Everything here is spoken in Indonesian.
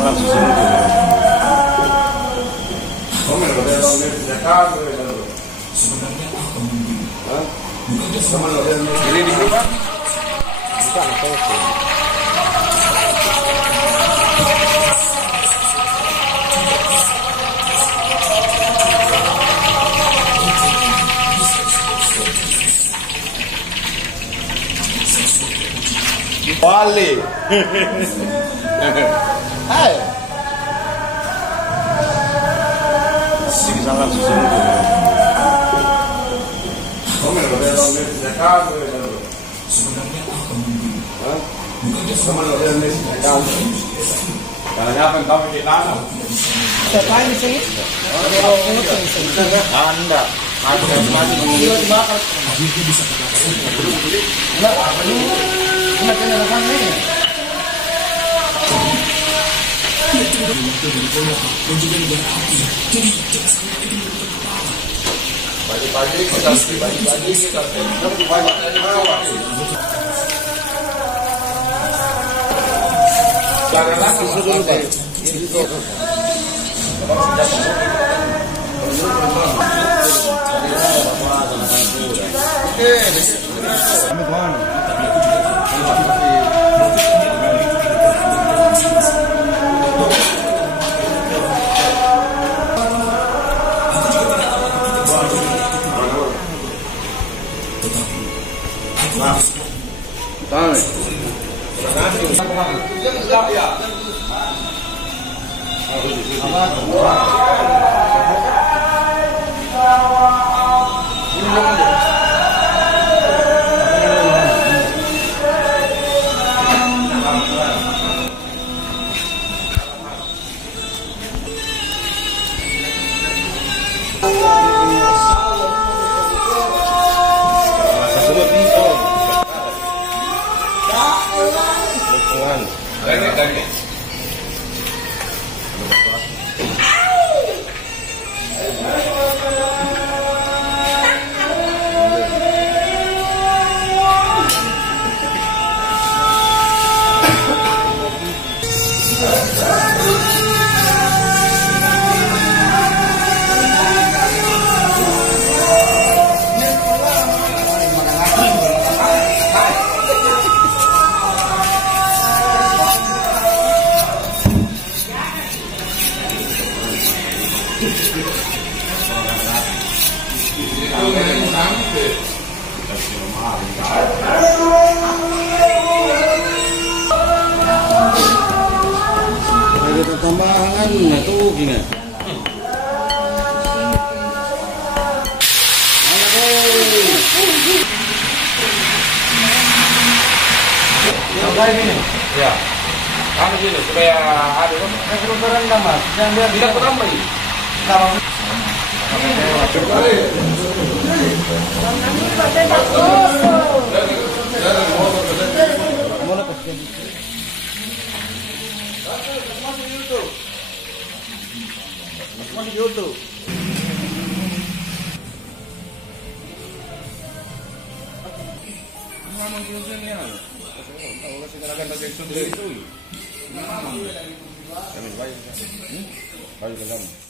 sangat sesungguhnya. Ini di rumah? Bukan apa itu. Wali. Hai. Ini sangat sesungguhnya. Caranya apa kamu di tanah? Siapa di sini? Anda. Ada lagi video dibakar. Enggak, apa ini? Enggak kena rekannya. Pagi-pagi kita lebih banyak dari bawah. Jangan lagi dulu, Pak. Ada tambahan itu gini. Sampai ini. Ya. Anu gini supaya ada Rendam, Mas. Jangan biar tidak terlambat. kalau Masih YouTube. Ngomong YouTube ya. Tahu kasih karakan tadi itu. Baik. Baik.